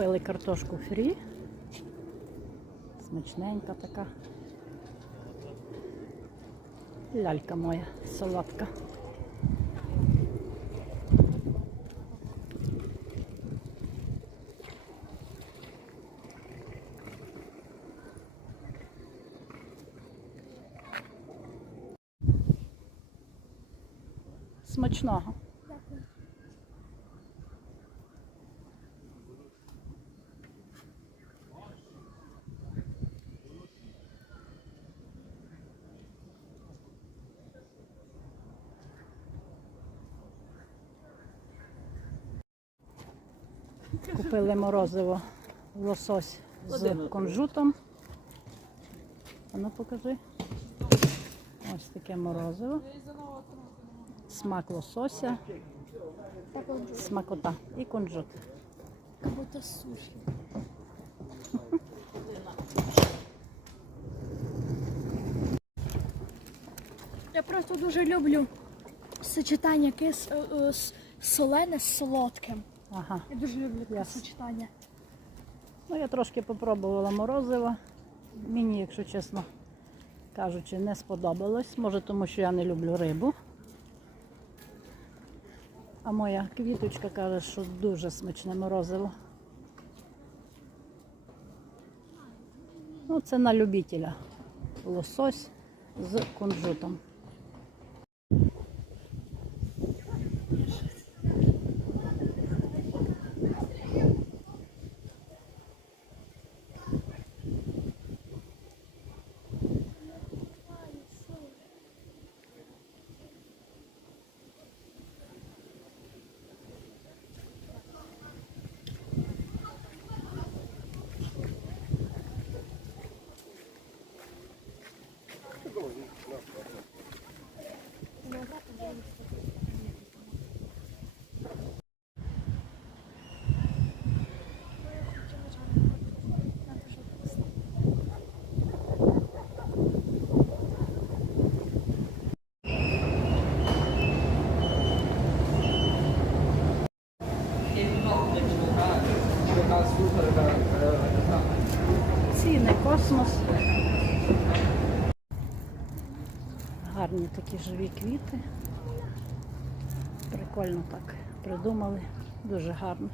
Купили картошку фрі. Смачненька така. Лялька моя солодка. Смачного. Купили морозиво лосось з кунжутом. А ну покажи. Ось таке морозиво. Смак лосося, смакота і кунжут. Как будто суши. Я просто дуже люблю сочетання кис е, е, солене з солодким. Ага. Я дуже люблю таке Ясно. сочетання. Ну, я трошки попробувала морозиво. Мені, якщо чесно кажучи, не сподобалось. Може, тому що я не люблю рибу. А моя квіточка каже, що дуже смачне морозиво. Ну, це на любителя. Лосось з кунжутом. Ціни космос. Гарні такі живі квіти. Прикольно так придумали. Дуже гарно.